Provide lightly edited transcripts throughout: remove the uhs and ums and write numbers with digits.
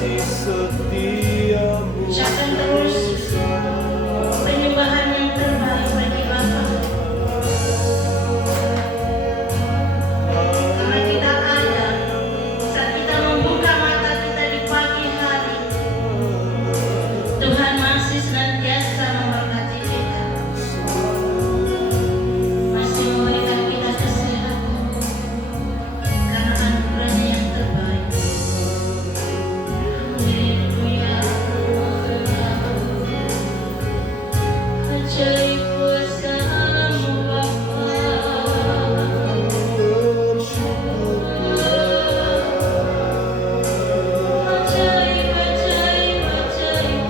kasih setiamu. Ucapkan terus penyembahan yang terbaik bagi Bapa. Karena kita ada saat kita membuka mata kita di pagi hari, Tuhan masih senantiasa memberkati kita, masih memberikan kita kesehatan karena anugerahnya yang terbaik. Haleluya. Ajaib kuasa-Mu Bapa. Ajaib, ajaib, ajaib.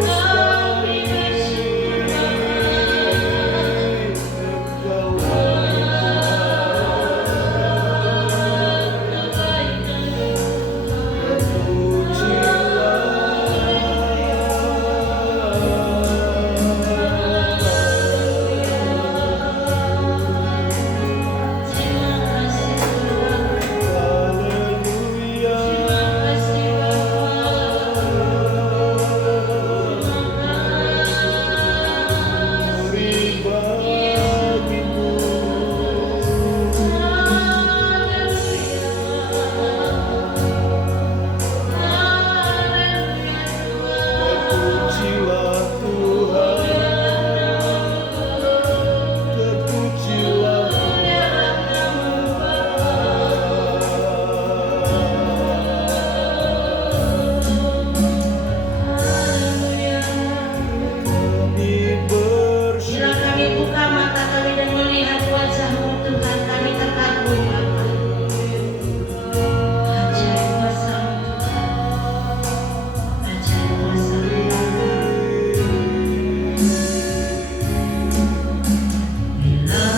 Kami bersyukur Terima kasih Tuhan. Terima kasih Terpujilah Tuhan, terpujilah kami bersyukur. Bila kami buka mata kami dan melihat wajah-Mu Tuhan, kami terkagum Bapa. Ajaib kuasa-Mu Tuhan. Ajaib kuasa-Mu Bapa. Bila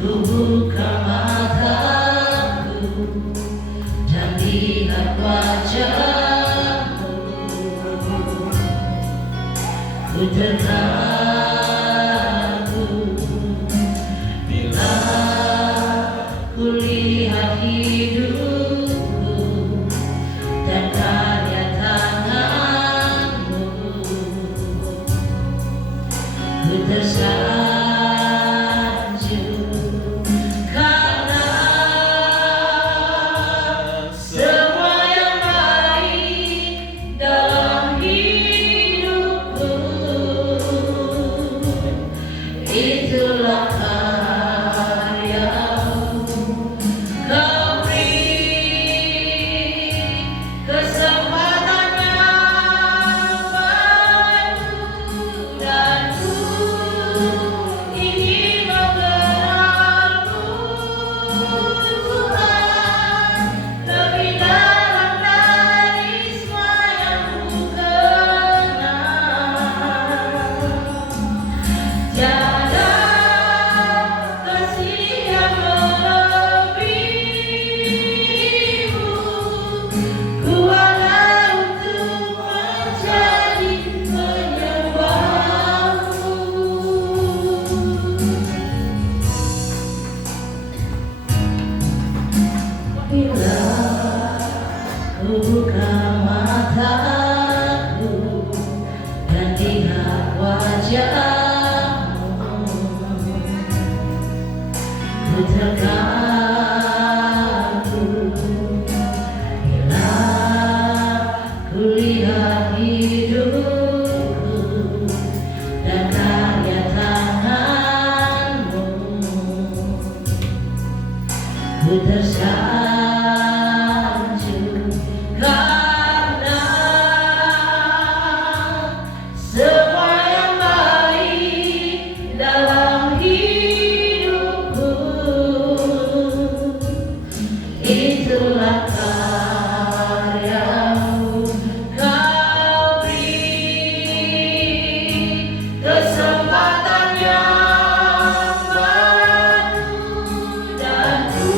ku buka mataku dan lihat wajah-Mu, ku terkagum. Bila ku lihat hidupku dan karya tangan-Mu, ku tersanjung karena semua yang baik dalam hidupku, itulah karya-Mu. Kau beri kesempatan yang baru dan ku ingin mengenal-Mu Tuhan lebih dalam dari semua yang ku kenal. Tiada kasih yang melebihi-Mu, ku ada untuk menjadi penyembah-Mu. Bila ku buka mataku dan lihat wajah-Mu, ku terkagum. Bila ku lihat hidupku dan karya tangan-Mu, ku tersanjung karena semua yang baik dalam hidupku, itulah karya-Mu. Kau beri kesempatan yang baru dan ku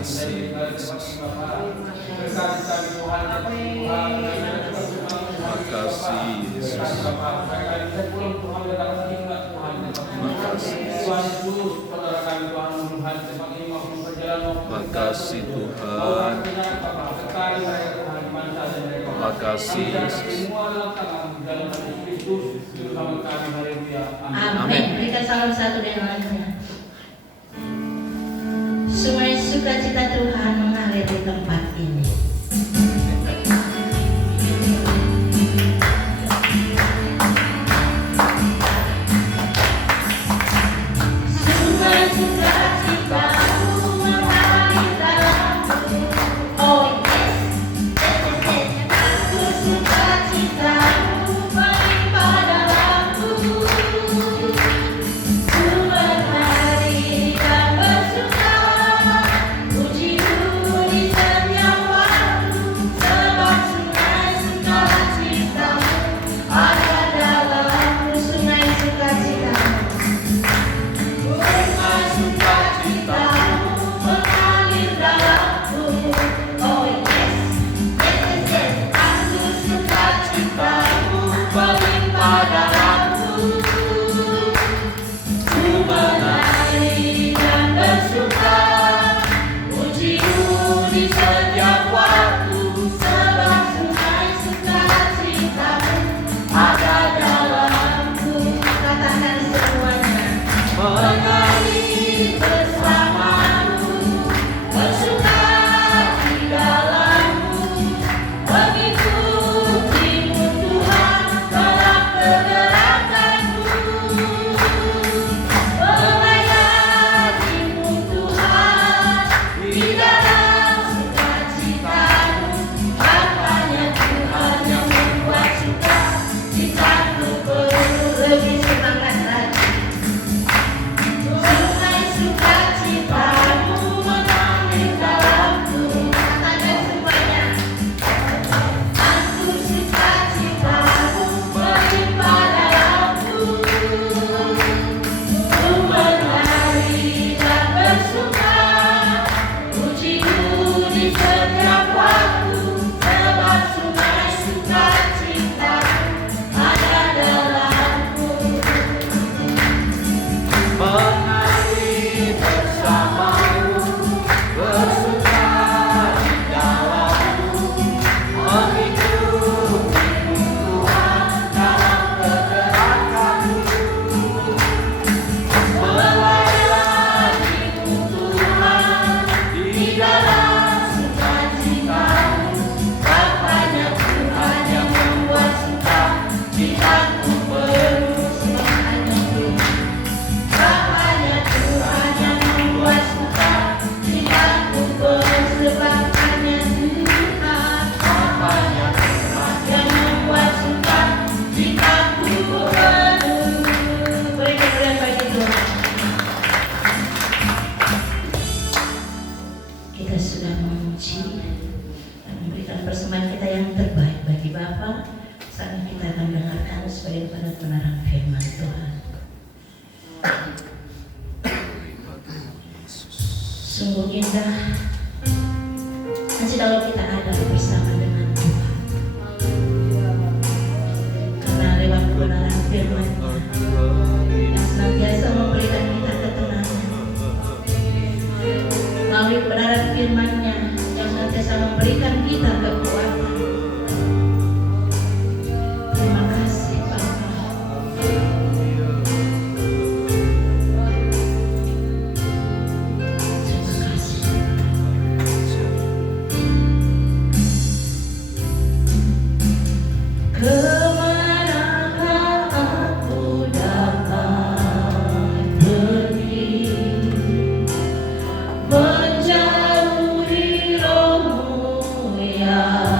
kasih Yesus. Terima kasih Yesus. Terima kasih Yesus. Terima kasih Tuhan. Terima kasih Yesus. Amin. Berikan salam satu dan lainnya. Sungai sukacita Tuhan mengalir di tempat ini. Sungai sukacitamu mengalir dalamku. Oh yes, yes, yes, yes. Aku sukacitamu melimpah dalamku. Ku menari dan bersuka, pujimu di setiap waktu, sebab sungai sukacitamu ada dalamku. Sungai sukacitamu, sungai sukacitamu mengalir dalamku. Oh yes, yes, yes, yes. Aku sukacitamu melimpah dalamku. Ku menari dan bersuka, pujimu di setiap waktu, sebab sungai sukacitamu ada dalamku. Katakan semuanya. Mengalir bersamamu, bersuka di dalammu, mengikutimu Tuhan dalam pergerakanku, melayanimu Tuhan di dalam sukacitamu. Apanya Tuhan yang membuat suka citaku penuh. Lebih semangat lagi. Sungai sukacitamu mengalir dalamku. Katakan semuanya. Aku sukacitamu melimpah dalamku. Ku menari dan bersuka, pujimu di setiap waktu, sebab sungai sukacitamu ada dalamku. Menari bersamamu, bersuka di dalammu, mengikutimu Tuhan dalam pergerakanmu, melayanimu Tuhan di dalam sukacitamu. Bapaknya Tuhan yang membuat suka citaku penuh. Semangatnya Bapaknya Tuhan yang membuat suka citaku penuh. Sebab hanya Tuhan, Bapaknya Tuhan yang membuat suka citaku penuh. Berikan kemuliaan bagi Tuhan. Kita sudah memuji dan memberikan persembahan kita yang terbaik bagi Bapa. Saat kita akan dengarkan sebagai penerang firman Tuhan. Sungguh indah kasih tahu kita ada bersama dengan Tuhan, karena lewat kebenaran firman-Nya yang senantiasa memberikan kita ketenangan, melalui kebenaran firman-Nya yang senantiasa memberikan kita kekuatan. Terima kasih Bapa. Terima kasih. Kemanakah aku dapat pergi, menjauhi Roh-Mu yang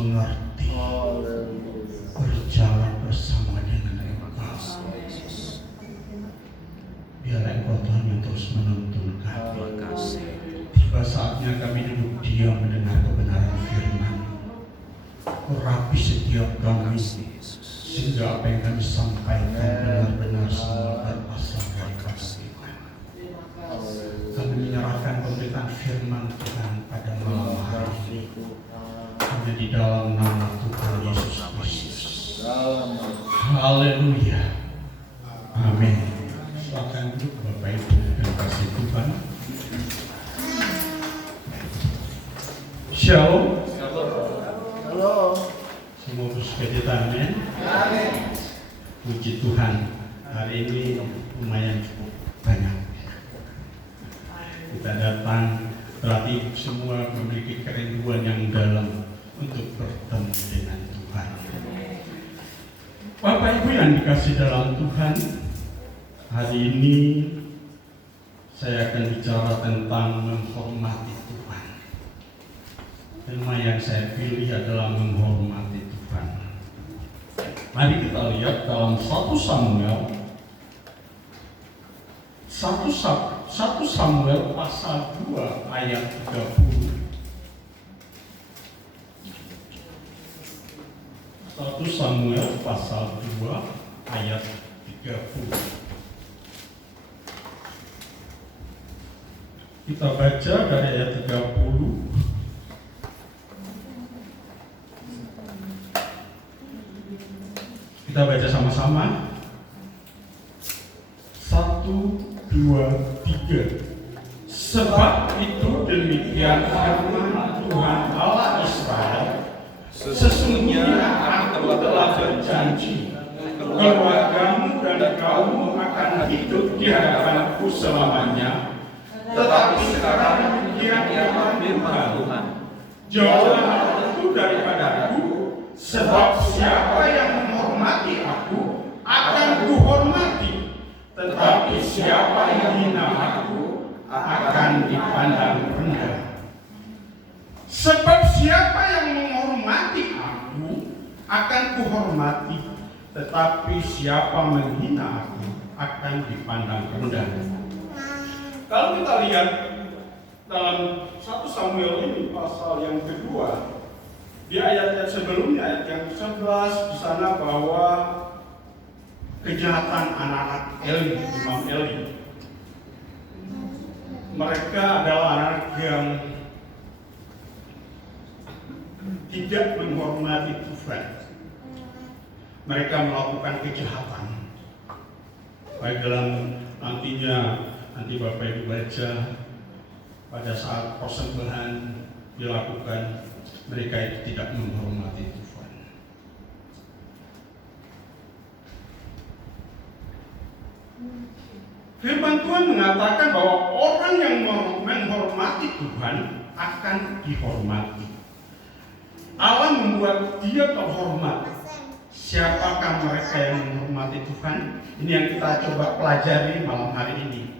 mengerti, berjalan bersama dengan Engkau. Biarlah Engkau Tuhan yang terus menuntun kami. Tiba saatnya kami duduk diam mendengar kebenaran firman. Urapi setiap kami, sehingga apa yang kami sampaikan benar-benar semua berasal dari Tuhan. Kami menyerahkan pemberitaan firman Tuhan pada malam hari ini. Hanya di dalam nama Tuhan Yesus Kristus. Haleluya. Amin. Silakan duduk Bapak Ibu dan kasih Tuhan. Shalom. Semua bersuka tangan. Puji Tuhan. Hari ini lumayan cukup banyak. Kita datang berarti semua memiliki kerinduan yang dalam untuk bertemu dengan Tuhan. Bapak Ibu yang dikasih dalam Tuhan, hari ini saya akan bicara tentang menghormati Tuhan. Tema yang saya pilih adalah menghormati Tuhan. Mari kita lihat dalam 1 Samuel pasal 2 ayat 30. 1 Samuel pasal 2 ayat 30. Kita baca dari ayat 30. Kita baca sama-sama. 1, 2, 3. Sebab itu demikian firman Tuhan Allah Israel, sesungguhnya Aku telah berjanji, keluargamu dan kaummu akan hidup di hadapanku selamanya. Tetapi sekarang demikian firman Tuhan, jauhlah itu daripadaku, sebab siapa yang menghormati aku akan kuhormati, tetapi siapa yang hina aku akan dipandang rendah. Sebab siapa yang menghormati aku akan kuhormati, tetapi siapa menghina aku akan dipandang rendah. Kalau kita lihat dalam 1 Samuel ini pasal yang kedua, di ayat-ayat sebelumnya, ayat yang 11, di sana bahwa kejahatan anak-anak Eli, Imam Eli. Mereka adalah anak yang tidak menghormati Tuhan. Mereka melakukan kejahatan. Baik dalam nanti Bapak Ibu baca pada saat persembahan dilakukan, mereka itu tidak menghormati Tuhan. Firman Tuhan mengatakan bahwa orang yang menghormati Tuhan akan dihormati. Allah membuat dia terhormat. Siapakah mereka yang menghormati Tuhan? Ini yang kita coba pelajari malam hari ini.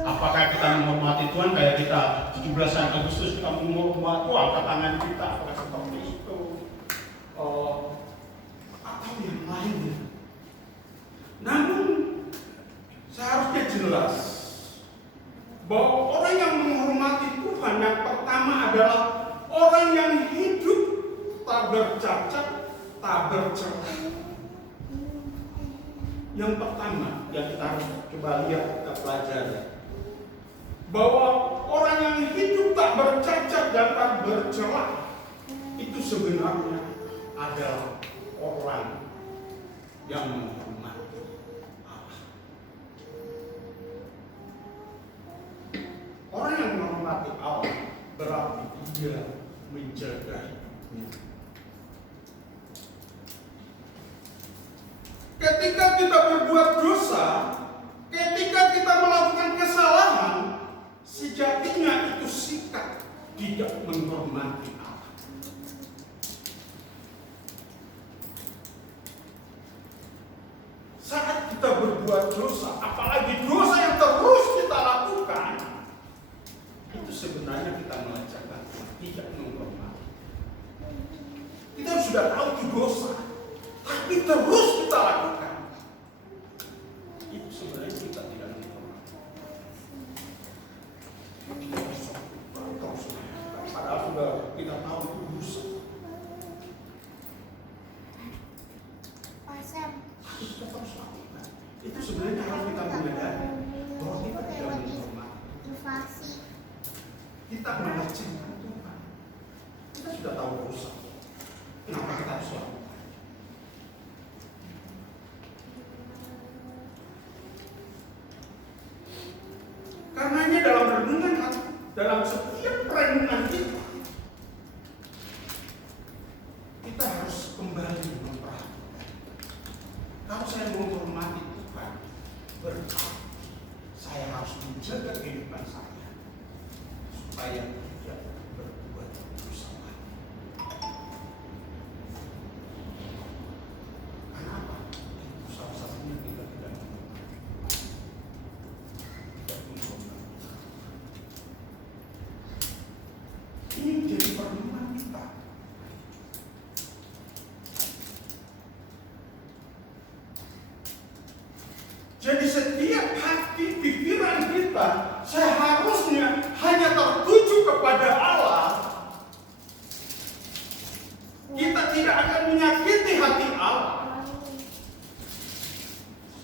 Apakah kita menghormati Tuhan kayak kita 17 Agustus kita menghormati, angkat tangan kita seperti itu, atau yang lainnya? Namun seharusnya jelas bahwa orang yang menghormati Tuhan yang pertama adalah orang yang hidup tak bercacat, tak bercelah. Yang pertama yang kita harus coba lihat, kita pelajari, bahwa orang yang hidup tak bercacat dan tak bercelah itu sebenarnya adalah orang yang menghormati Allah. Orang yang menghormati Allah berarti dia menjaganya. Ketika kita berbuat dosa, ketika kita melakukan kesalahan, sejatinya itu sikap tidak menghormati Allah. Saat kita berbuat dosa, apalagi dosa yang terus kita lakukan, itu sebenarnya kita mengajarkan tidak menghormati. sudah tahu itu dosa, tapi terus kita lakukan, itu sebenarnya kita tidak menghormati. Padahal sudah kita tahu itu dosa. Harus kita terus lakukan. Itu sebenarnya harus kita menyadari bahwa kita tidak menghormati. Kita mengecewakan Tuhan. Kita sudah tahu dosa. Kenapa kita harus lakukan? Karenanya dalam renungan hati, dalam setiap renungan kita harus kembali memperhatikan. Kalau saya menghormati Tuhan, berarti saya harus menjaga kehidupan saya supaya tidak berbuat dosa. Kenapa? Itu salah satunya kita tidak menghormati. Ini menjadi perenungan kita. Jadi setiap hati pikiran kita seharusnya hanya tertuju kepada Allah. Kita tidak akan menyakiti hati Allah.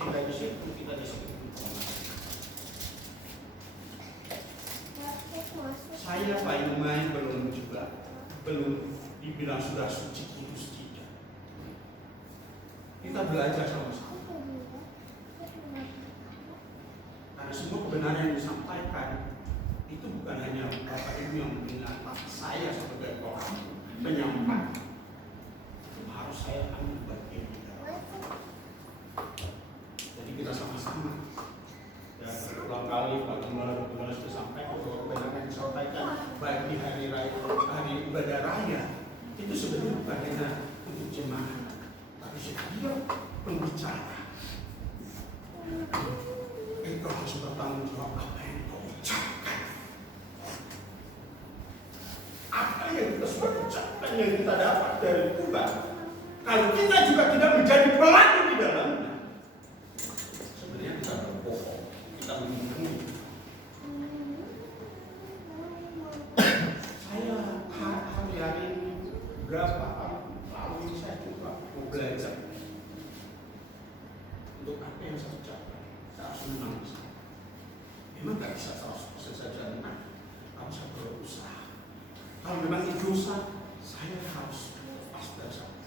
Sehingga di situ kita disebut. Saya Pak Imai belum dibilang sudah suci kudus tidak. Kita belajar sama-sama. Karena semua kebenaran yang disampaikan itu bukan hanya Bapak Ibu yang mendengar, tapi saya sebagai orang penyampaian itu harus saya ambil bagian di dalam. Jadi kita sama-sama. Ya, berulang kali Pak Gembala sudah sampaikan bahwa kebenaran yang disampaikan baik di hari raya, hari ibadah raya itu sebenarnya bukan hanya untuk jemaat, tapi setiap pembicara. Engkau harus bertanggung jawab apa yang kau ucapkan. Apa yang kita sudah ucapkan, yang kita dapat dari Tuhan, kalau kita juga tidak menjadi pelaku di dalamnya, sebenarnya kita berbohong, kita menipu. Saya hari ini berapa lalu ini saya coba mau belajar untuk apa yang saya ucapkan. Saya harus menangis. Memang tidak bisa 100% saja menang. Harus saya berusaha. Kalau memang itu dosa, saya harus lepas dari sana.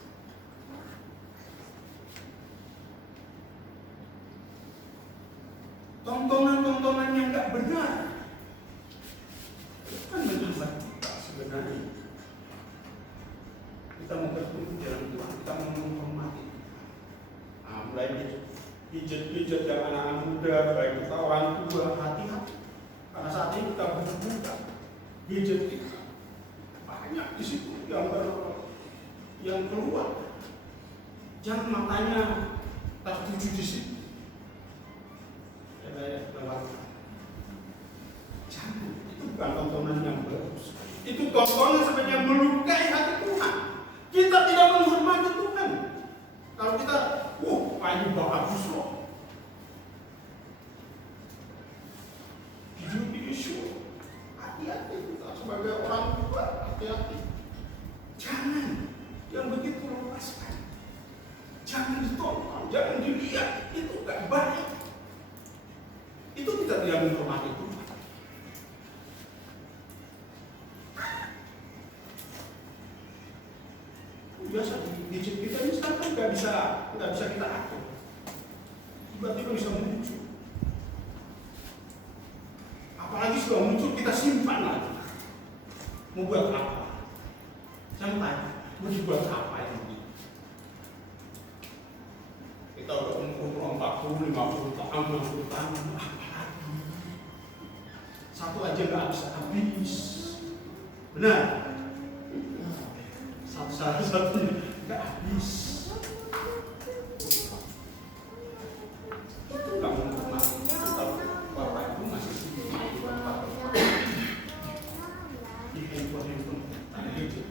Tontonan-tontonan yang tidak benar itu kan menghambat kita sebenarnya. Kita mau bertemu dalam Tuhan, kita mau menghormati. Mulai pijat-pijat yang anak-anak muda, baik kita orang tua, hati-hati. Karena saat ini kita buka pijat kita banyak di situ yang keluar. Jangan matanya tertuju di situ. Jangan, itu bukan tontonan yang bagus. Itu tontonan sebenarnya melukai hati Tuhan. Kita tidak menghormati Tuhan. Kalau kita, ini bagus loh. Video show, hati-hati kita sebagai orang tua, hati-hati. Jangan yang begitu lepaskan. Jangan ditonton, jangan dilihat. Itu gak baik. Itu kita tidak menghormati Tuhan. Biasa gadget kita ini sekarang nggak bisa kita atur. Tiba-tiba bisa muncul. Apalagi sudah muncul kita simpan lagi. Mau buat apa? Saya tanya, mau dibuat apa ini? Kita udah umur 40, 50 tahun, 60 tahun, apa lagi? Satu aja nggak bisa habis. Benar? Satu-satunya nggak habis. Itu nggak menghormati. Bapak Ibu masih di handphone ada gadget.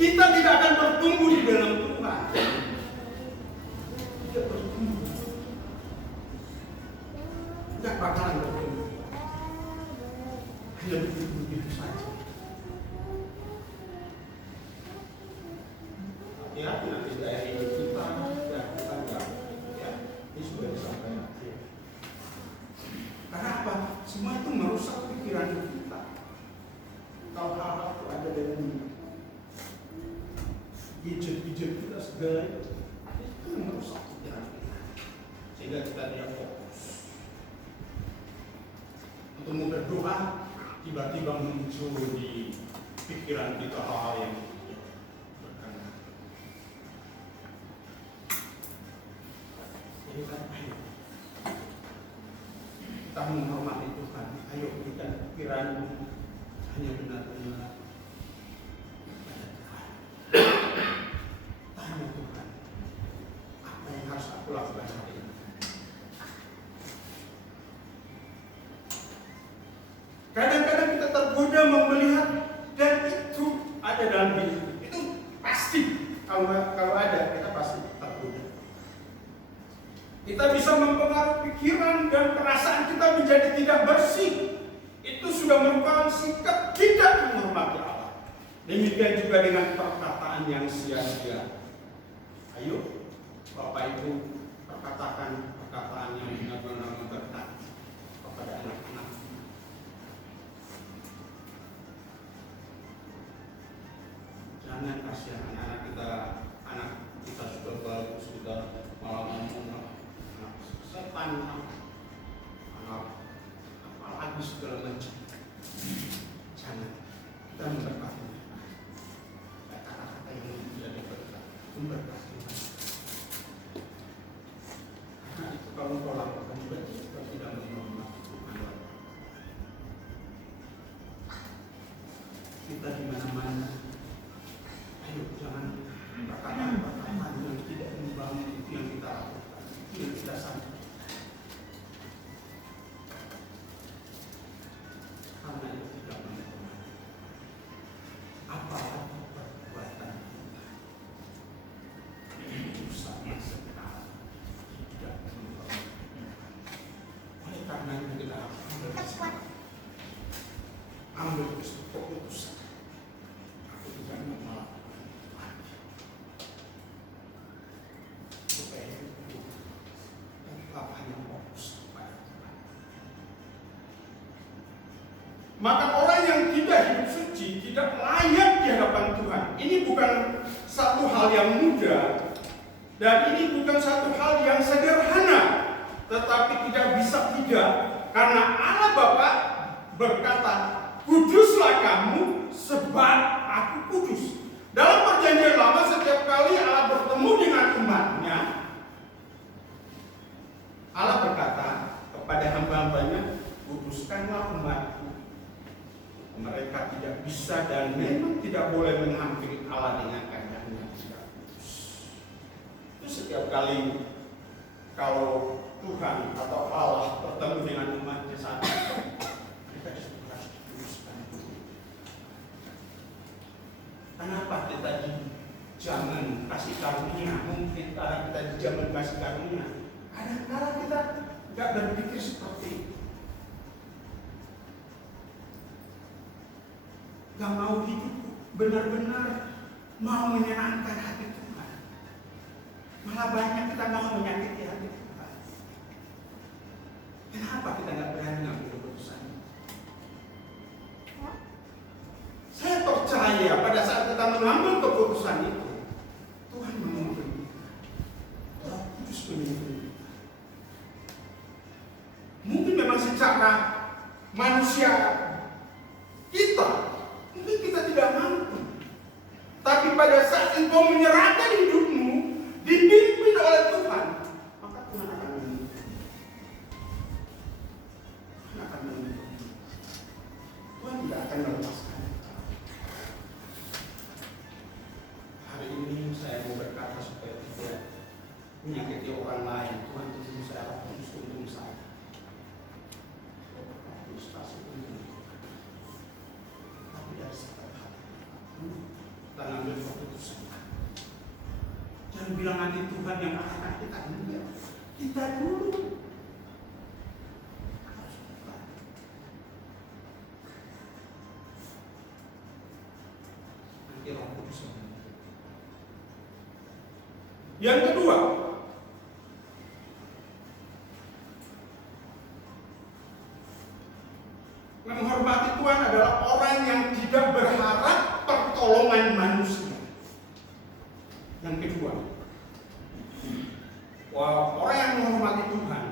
kita tidak akan bertumbuh di dalam Tuhan. Tidak bertumbuh. Tidak bakalan bertumbuh. Hanya begitu saja. Hati-hati nanti daya hidup kita, ya kita enggak. Ya, ini sudah disampaikan. Karena apa? Semua itu merusak pikiran kita. Kalau hal-hal itu ada dalam gadget kita segala itu merusak pikiran kita. Sehingga kita tidak fokus. Untuk mau berdoa, tiba-tiba muncul di pikiran kita hal-hal yang berkenaan. Jadi kan, ayo kita menghormati Tuhan. Ayo berikan pikiranmu hanya benar-benar pada Tuhan. Tanya Tuhan, apa yang harus aku lakukan hari ini? Kadang-kadang kita tergoda mau melihat, dan itu ada dalam diri. Itu pasti kalau ada, kita pasti tergoda. Kita bisa mempengaruhi pikiran dan perasaan kita menjadi tidak bersih. Itu sudah merupakan sikap tidak menghormati Allah. Demikian juga dengan perkataan yang sia-sia. Ayo, Bapak Ibu, perkatakan perkataan yang benar-benar memberkati kepada anak-anak. Jangan kasihan anak kita sudah bagus, sudah malah ngomong anak setan, anak apalagi segala macam. Jangan, kita memberkati kata-kata yang tidak diberkati, memberkati. Karena itu kalau kau lakukan berarti kita tidak menghormati Tuhan. Kita di mana-mana, ayo jangan perkataan-perkataan yang tidak membangun itu yang kita lakukan, itu yang kita sadar. Karena itu tidak menghormati. Apalagi perbuatan itu sama sekali tidak menghormati. Oleh karena itu kita harus ambil keputusan. Aku tidak mau melakukan lagi. Supaya itu apa yang fokus kepada Tuhan. Maka orang yang tidak hidup suci tidak layak di hadapan Tuhan. Ini bukan satu hal yang mudah, dan ini bukan satu hal yang sederhana, tetapi tidak bisa tidak, karena Allah Bapa berkata, kuduslah kamu sebab aku kudus. Dalam perjanjian lama setiap kali Allah bertemu dengan umatnya, Allah berkata kepada hamba-hambanya, kuduskanlah umatku. Mereka tidak bisa dan memang tidak boleh menghampiri Allah dengan keadaan yang tidak kudus. Itu setiap kali kalau Tuhan atau Allah bertemu dengan umatnya saat itu, mereka harus dikuduskan. Kenapa kita di zaman kasih karunia, mungkin karena kita di zaman kasih karunia, kadang-kadang kita tidak berpikir seperti itu. Gak mau hidup benar-benar mau menyenangkan hati Tuhan. Malah banyak kita mau menyakiti hati Tuhan. Kenapa kita gak berani ngambil keputusan? Saya percaya pada saat kita mengambil keputusan itu, Tuhan menuntun kita. Roh Kudus menuntun kita. Mungkin memang secara manusia kita, mungkin kita tidak mampu. Tapi pada saat engkau menyerahkan hidupmu, dipimpin oleh Tuhan, maka Tuhan akan menuntun. Tuhan akan menuntun. Tuhan tidak akan melepaskan. Hari ini saya mau berkata supaya tidak menyakiti orang lain. Tuhan tuntun saya, tuntun saya. Tapi dari satu hal, kita ambil Jangan bilang nanti Tuhan yang akan kita enggak. Kita dulu. Nanti Roh Kudus. Yang kedua, menghormati Tuhan adalah orang yang tidak berharap pertolongan manusia. Yang kedua, orang yang menghormati Tuhan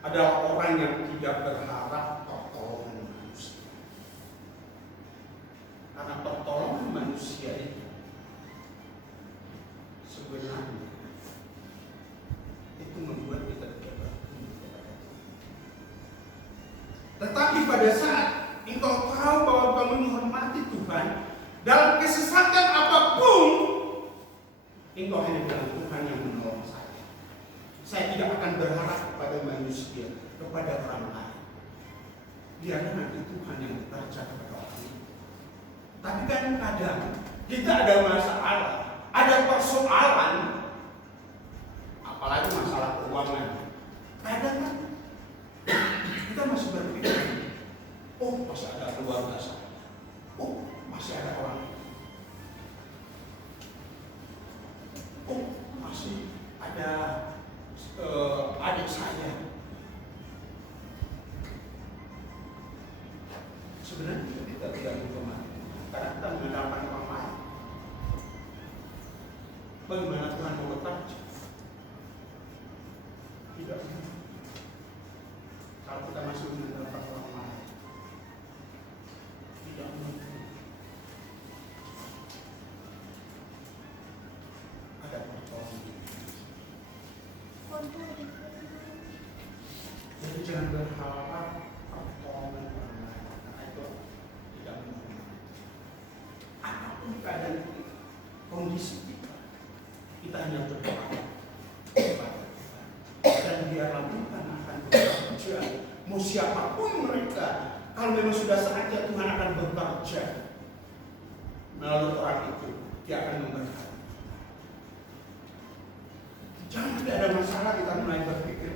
adalah orang yang tidak berharap pertolongan manusia. Karena pertolongan manusia itu sebenarnya itu membuat kita tidak. Tetapi pada saat engkau tahu bahwa kamu menghormati Tuhan, dalam kesesatan apapun, engkau hanya bilang Tuhan yang menolong saya. Saya tidak akan berharap kepada manusia, kepada orang lain. Biarlah nanti Tuhan yang bekerja kepada orang itu. Tapi kan kadang kita ada masalah, ada persoalan, apalagi masalah keuangan. Kadang kan kita masih berpikir, oh masih ada keluarga saya, oh masih ada orang, oh masih ada adik saya. Sebenarnya kita tidak menghormati karena kita mengandalkan orang lain. Bagaimana Tuhan mau bekerja? Tidak. Kalau kita masih mengandalkan orang lain, tidak mungkin ada pertolongan. Jadi jangan berharap pertolongan orang lain, karena itu tidak mungkin. Apapun keadaan kita, kondisi kita hanya berdoa kepada Tuhan. Dan biarlah Tuhan akan bekerja. Mau siapapun mereka, kalau memang sudah saatnya Tuhan akan bekerja melalui orang itu, dia akan memberkati. Jangan tidak ada masalah kita mulai berpikir,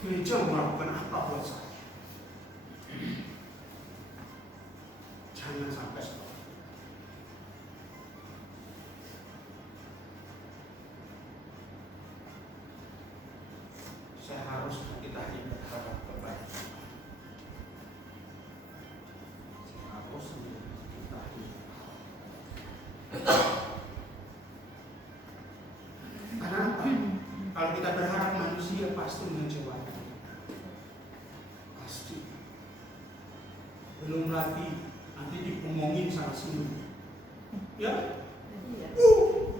gereja melakukan apa buat saya. Jangan sampai seperti itu. Seharusnya kita hanya berharap kepada Tuhan. Seharusnya kita hanya berharap. Kenapa? Kalau kita berharap manusia pasti mengecewakan. Pasti. Belum lagi nanti dipomongin sana sini. Ya?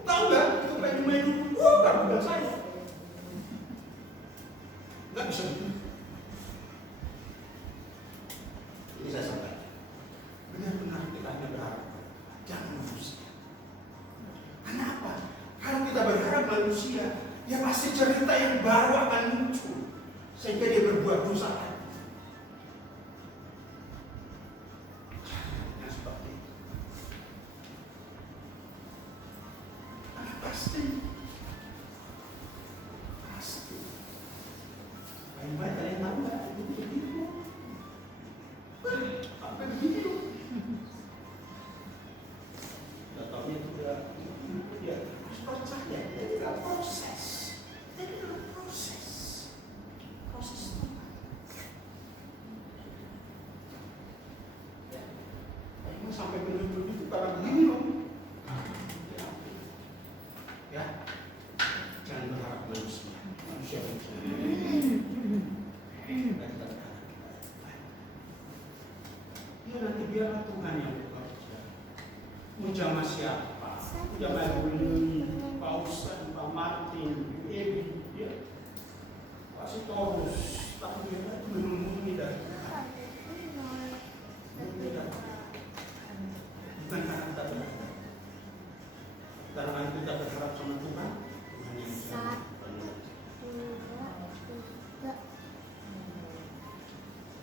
Tahu nggak? Itu baju menu. Bukan saya. Nggak bisa gitu. Ini saya sampaikan. Benar-benar kita hanya berharap. Jangan manusia. Kenapa? Kalau kita berharap manusia, ya pasti cerita yang baru akan muncul. Sehingga dia berbuat dosa. Yang seperti itu. Karena pasti. Baik-baik, kalian tahu nggak? Begitu. Apa begitu? Nggak tahu itu udah. Ya, harus percaya. Itu adalah proses. Itu adalah proses. Proses itu. Ya, emang sampai begitu itu karena begini loh. Ya, jangan berharap manusia. Manusia. Ya nanti biarlah Tuhan yang bekerja. Mau jamaah siapa? Jamaah Buni, Pak Ustaz, Pak Martin, Ebi, ya. Pak Sitorus, tapi dia itu menunggu dari Tuhan. Bukan karena kita berharap. Karena kita berharap sama Tuhan, Tuhan yang bisa.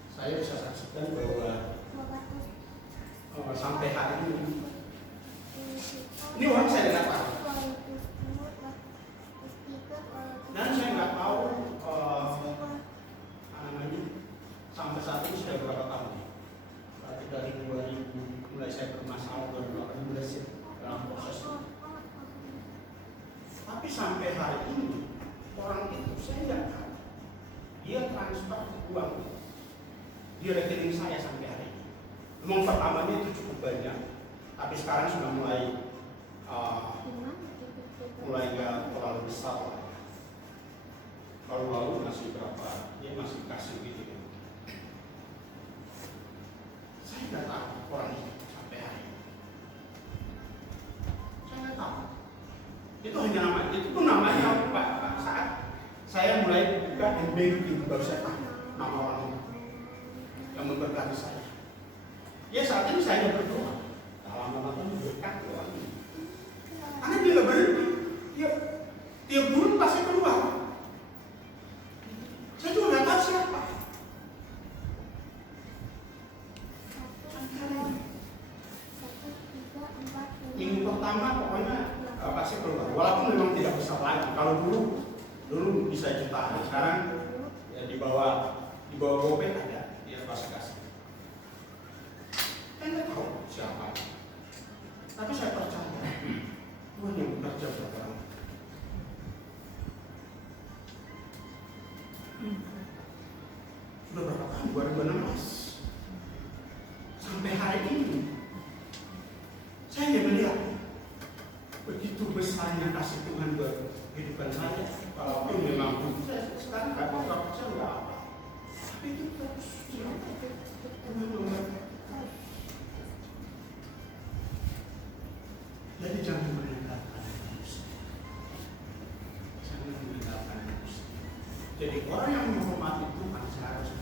Saya bisa saksikan bahwa sampai hari ini orang saya dapat Tapi sampai hari ini orang itu saya tidak tahu. Dia transfer uang di rekening saya sampai hari ini. Memang pertamanya itu cukup banyak, tapi sekarang sudah mulai nggak terlalu besar lah. Kalau lalu masih berapa, dia masih kasih gitu. Saya nggak tahu orang itu sampai hari ini. Saya nggak tahu. Itu hanya nama, itu pun namanya Pak saat saya mulai buka banking baru saya tahu nama orang itu yang memberkati saya. Ya saat ini saya berdoa, lama-lama berkat orang ini. Karena dia nggak berhenti, tiap bulan pasti keluar. Saya juga nggak tahu siapa. Minggu pertama pokoknya pasti keluar. Walaupun memang tidak besar lagi. Kalau dulu bisa jutaan. Sekarang ya di bawah gopay ada, dia pasti kasih. Saya nggak tahu siapa. Tapi saya percaya Tuhan yang bekerja buat orang. Sudah berapa tahun? 2016 sampai hari ini saya hanya melihat begitu besarnya kasih Tuhan buat kehidupan saya. Walaupun memang saya sekarang nggak apa-apa, saya nggak apa, tapi itu terus Tuhan memberkati. Jadi jangan merendahkan manusia. Jangan merendahkan manusia. Jadi orang yang menghormati Tuhan seharusnya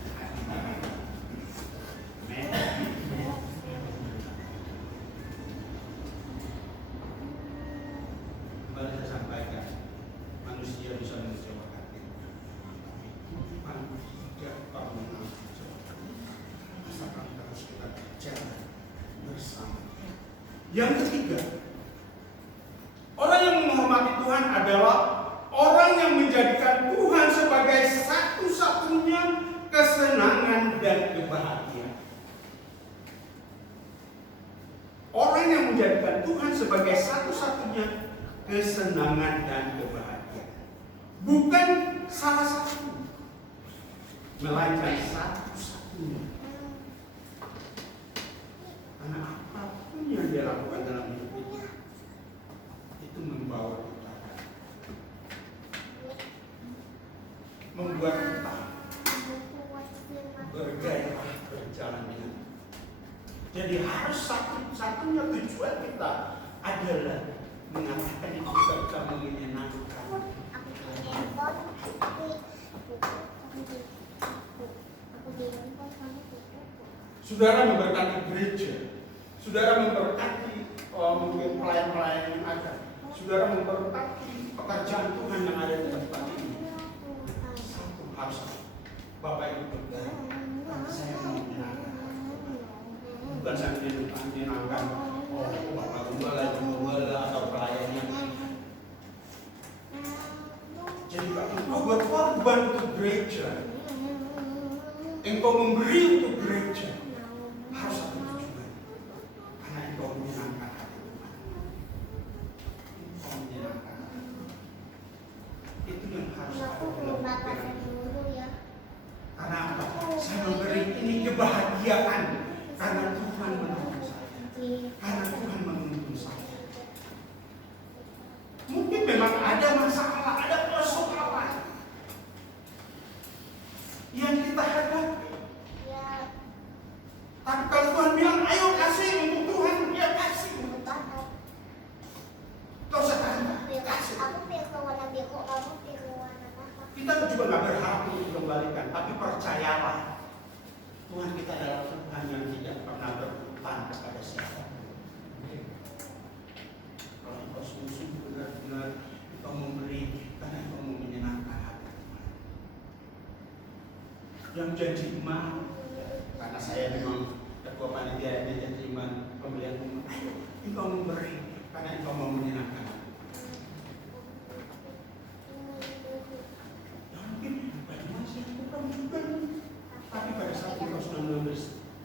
kembali saya sampaikan, manusia bisa mengecewakan Tuhan, tidak pernah mengecewakan. Asalkan terus kita jalan bersama. Yang ketiga, orang yang menghormati Tuhan adalah orang yang menjadikan Tuhan sebagai satu-satunya kesenangan dan kebahagiaan. Orang yang menjadikan Tuhan sebagai satu-satunya kesenangan dan kebahagiaan. Bukan salah satu, melainkan satu-satunya. Karena apapun yang dia lakukan dalam hidup itu membawa kita, membuat kita bergairah berjalan dengan. Jadi harus satu-satunya tujuan kita adalah mengatakan itu kita menyenangkan. Saudara memberkati gereja, saudara memberkati mungkin pelayan-pelayan yang ada, saudara memberkati pekerjaan Tuhan yang ada di tempat ini. Satu harus Bapak Ibu berkata, saya mau menyenangkan. Bukan saya menyenangkan Bapak Gembala atau pelayannya. Jadi Bapak engkau berkorban untuk gereja, engkau memberi untuk gereja, harus ada tujuan. Karena engkau menyenangkan hati Tuhan. Engkau menyenangkan hati Tuhan. Itu yang harus ada dalam pikiran kita. Karena apa? Saya memberi ini kebahagiaan karena Tuhan menuntun saya. Karena Tuhan menuntun saya. Mungkin memang ada masalah, ada persoalan yang kita hadapi. Tapi kalau Tuhan bilang, ayo kasih untuk Tuhan, ya kasih. Kau sekarang kasih. Kita juga nggak berharap untuk dikembalikan, tapi percayalah Tuhan kita adalah Tuhan yang tidak pernah berhutang kepada siapa. Kalau engkau sungguh benar-benar engkau memberi karena engkau mau menyenangkan hati Tuhan. Yang janji iman, karena saya memang ketua panitia yang janji iman pembelian rumah, engkau memberi karena engkau mau menyenangkan hati. Tapi pada saat engkau sudah mengambil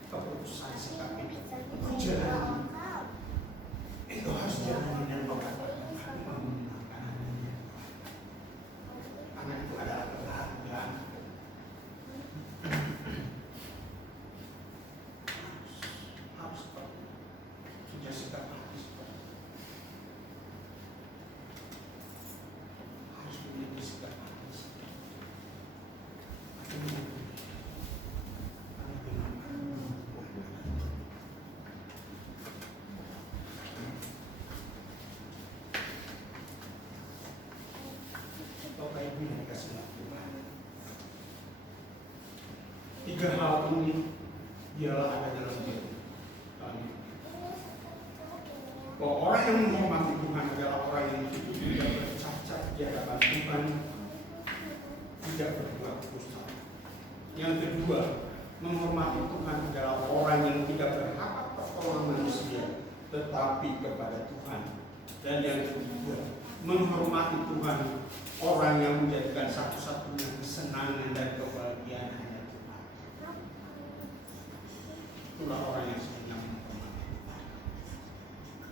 keputusan sikap itu, engkau jalani. Engkau harus jalani dan engkau katakan, aku mau menyenangkan hatinya. tiga hal ini ialah ada dalam diri kami. Bahwa orang yang menghormati Tuhan adalah orang yang tidak bercacat di hadapan Tuhan, tidak berbuat dosa. Yang kedua, menghormati Tuhan adalah orang yang tidak berharap pertolongan manusia, tetapi kepada Tuhan. Dan yang ketiga, menghormati Tuhan, orang yang menjadikan satu-satunya kesenangan dan kebahagiaan hanya Tuhan. Itulah orang yang sebenarnya menghormati Tuhan.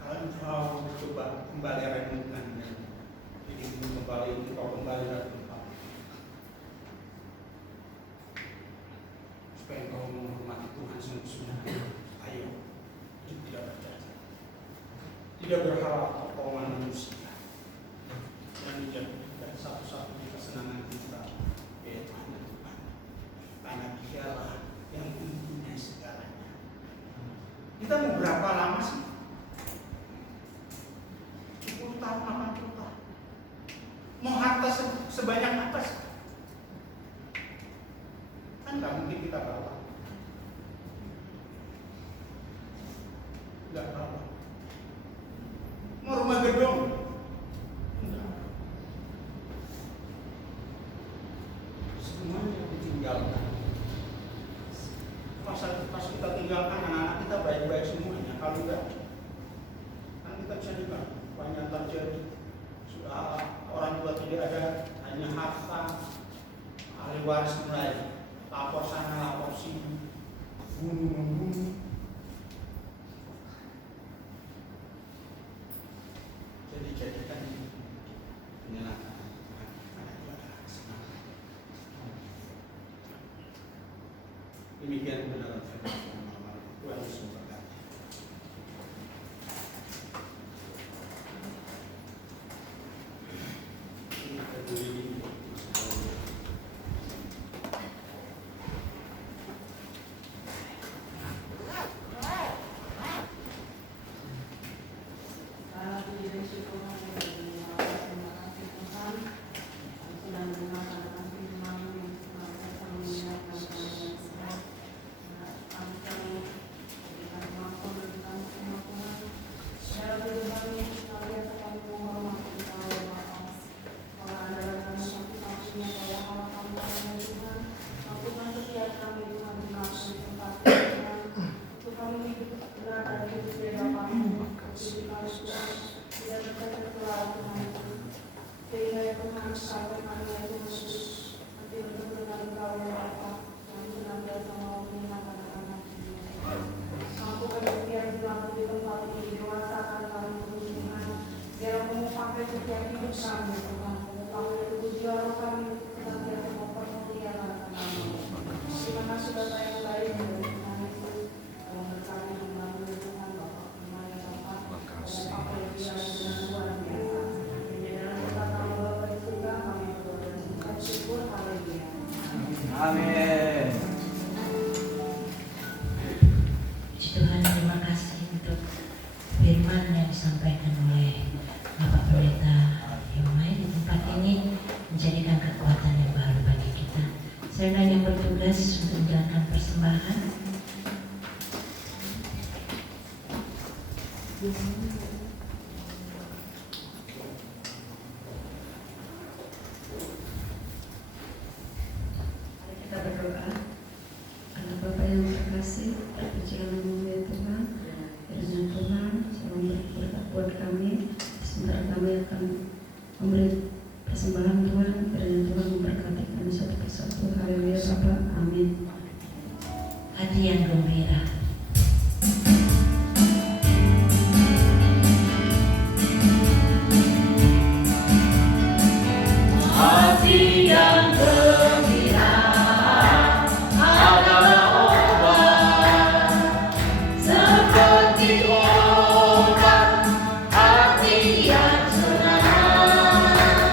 Kalian tahu, coba kembali renungkan ya. Jadi kembali dan kembali. Supaya kau menghormati Tuhan sungguh-sungguh. Ayo, itu tidak bercacat. Tidak berharap pertolongan manusia. Dan dijadikan satu-satunya kesenangan kita, yaitu hanya Tuhan. Karena Dialah yang mempunyai segalanya. Kita mau berapa lama sih? 10 tahun, 80 tahun. Mau harta sebanyak apa sih? Kan nggak mungkin kita bawa. Nggak bawa. Mau rumah gedung? Enggak. Semuanya ditinggalkan. Pas kita tinggalkan anak-anak kita baik-baik semuanya. Kalau enggak, kan kita bisa juga banyak terjadi. Sudah orang tua tidak ada, hanya harta, ahli waris mulai lapor sana, lapor sini, bunuh-membunuh. Jadi jadikan penyelamatan karena itu adalah kesenangan. Demikian kebenaran firman Tuhan. Tuhan Yesus memberkati. Ini peduli ini. Amin. Puji Tuhan, terima kasih untuk firman yang disampaikan oleh Bapak Pendeta Yomai di tempat ini, menjadikan kekuatan yang baru bagi kita. Saya yang bertugas untuk menjalankan persembahan. Kita berdoa. Anak Bapak yang terkasih, berjalan memuliakan Tuhan, firman Tuhan, selalu berkat buat kami. Sebentar kami akan memberi persembahan Tuhan, kiranya Tuhan memberkati kami satu persatu. Haleluya Bapak, amin. Hati yang gembira. Hati yang gembira adalah obat, seperti obat hati yang senang.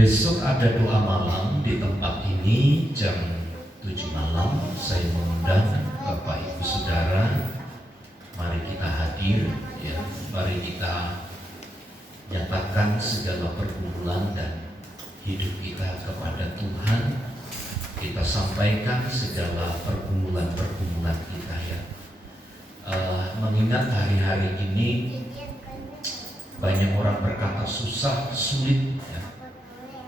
Besok ada doa malam di tempat ini jam 7 malam. Saya mengundang Bapak Ibu Saudara, mari kita hadir ya. Mari kita nyatakan segala pergumulan dan hidup kita kepada Tuhan. Kita sampaikan segala pergumulan-pergumulan kita ya. Mengingat hari-hari ini banyak orang berkata susah, sulit ya.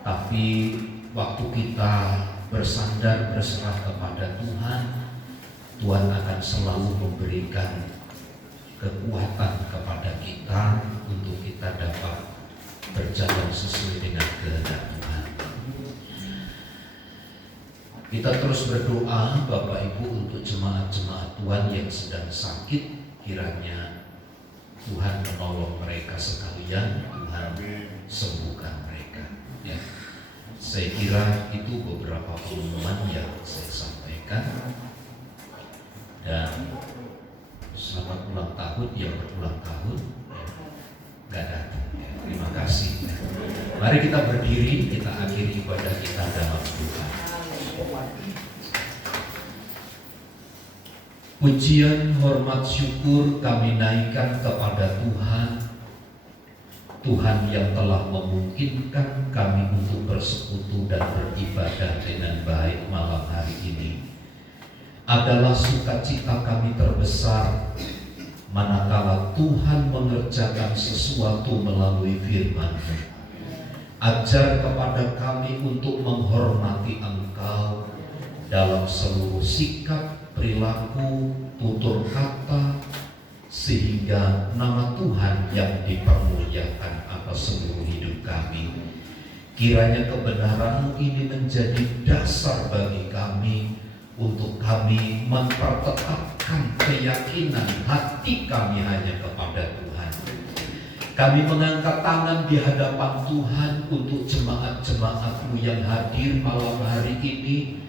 Tapi waktu kita bersandar, berserah kepada Tuhan, Tuhan akan selalu memberikan kekuatan kepada kita untuk kita dapat berjalan sesuai dengan kehendak Tuhan. Kita terus berdoa Bapak Ibu untuk jemaat-jemaat Tuhan yang sedang sakit, kiranya Tuhan menolong mereka sekalian, Tuhan sembuhkan mereka ya. Saya kira itu beberapa pengumuman yang saya sampaikan. Dan selamat ulang tahun yang berulang tahun gak datang ya. Terima kasih ya. Mari kita berdiri, kita akhiri ibadah kita dalam doa. Pujian, hormat, syukur kami naikkan kepada Tuhan, Tuhan yang telah memungkinkan kami untuk bersekutu dan beribadah dengan baik malam hari ini. Adalah sukacita kami terbesar manakala Tuhan mengerjakan sesuatu melalui firman-Mu. Ajar kepada kami untuk menghormati Engkau dalam seluruh sikap, perilaku, tutur kata, sehingga nama Tuhan yang dipermuliakan atas seluruh hidup kami. Kiranya kebenaran-Mu ini menjadi dasar bagi kami untuk kami mempertetapkan keyakinan hati kami hanya kepada Tuhan. Kami mengangkat tangan di hadapan Tuhan untuk jemaat-jemaat-Mu yang hadir malam hari ini.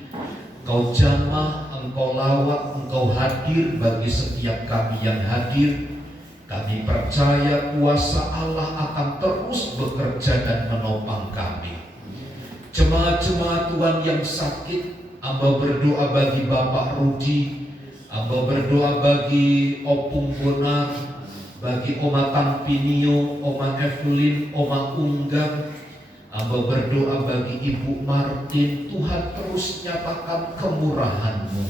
Engkau jamah, Engkau lawat, Engkau hadir bagi setiap kami yang hadir. Kami percaya kuasa Allah akan terus bekerja dan menopang kami. Jemaat-jemaat Tuhan yang sakit, Amba berdoa bagi Bapak Rudi, Amba berdoa bagi Opung Bonar, bagi Oma Tanpinio, Oma Evelyn, Oma Unggang. Amba berdoa bagi Ibu Martin. Tuhan terus nyatakan kemurahan-Mu.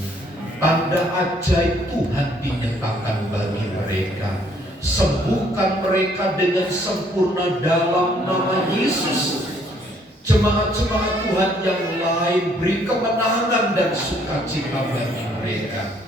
Tanda ajaib Tuhan dinyatakan bagi mereka. Sembuhkan mereka dengan sempurna dalam nama Yesus. Jemaat-jemaat Tuhan yang lain, beri kemenangan dan sukacita bagi mereka.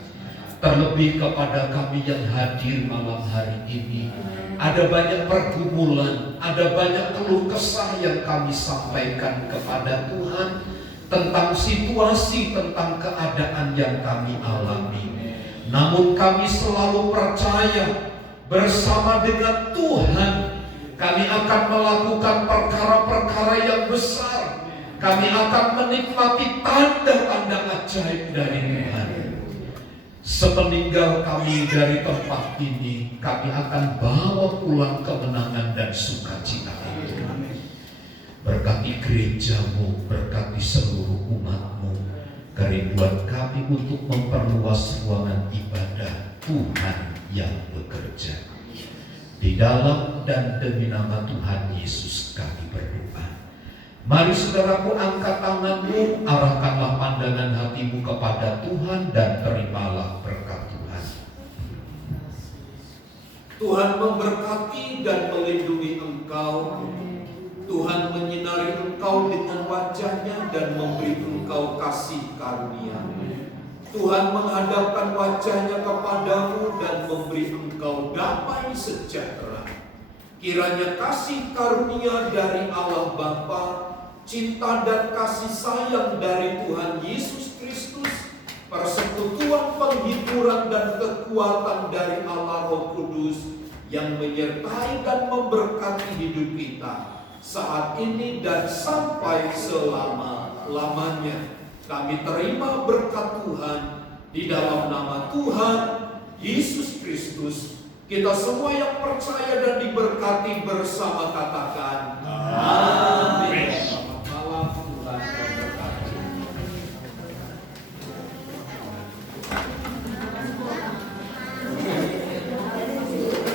Terlebih kepada kami yang hadir malam hari ini, ada banyak pergumulan, ada banyak keluh kesah yang kami sampaikan kepada Tuhan tentang situasi, tentang keadaan yang kami alami. Namun kami selalu percaya bersama dengan Tuhan kami akan melakukan perkara-perkara yang besar. Kami akan menikmati tanda-tanda ajaib dari Tuhan. Sepeninggal kami dari tempat ini, kami akan bawa pulang kemenangan dan sukacita. Berkati gereja-Mu, berkati seluruh umat-Mu. Kerinduan kami untuk memperluas ruangan ibadah Tuhan yang bekerja. Di dalam dan demi nama Tuhan Yesus kami berdoa. Mari saudaraku, angkat tanganmu, arahkanlah pandangan hatimu kepada Tuhan dan terimalah berkat Tuhan. Tuhan memberkati dan melindungi engkau. Tuhan menyinari engkau dengan wajah-Nya dan memberi engkau kasih karunia. Tuhan menghadapkan wajah-Nya kepadamu dan memberi engkau damai sejahtera. Kiranya kasih karunia dari Allah Bapa, cinta dan kasih sayang dari Tuhan Yesus Kristus, persekutuan, penghiburan dan kekuatan dari Allah Roh Kudus yang menyertai dan memberkati hidup kita saat ini dan sampai selama-lamanya. Kami terima berkat Tuhan di dalam nama Tuhan Yesus Kristus. Kita semua yang percaya dan diberkati bersama katakan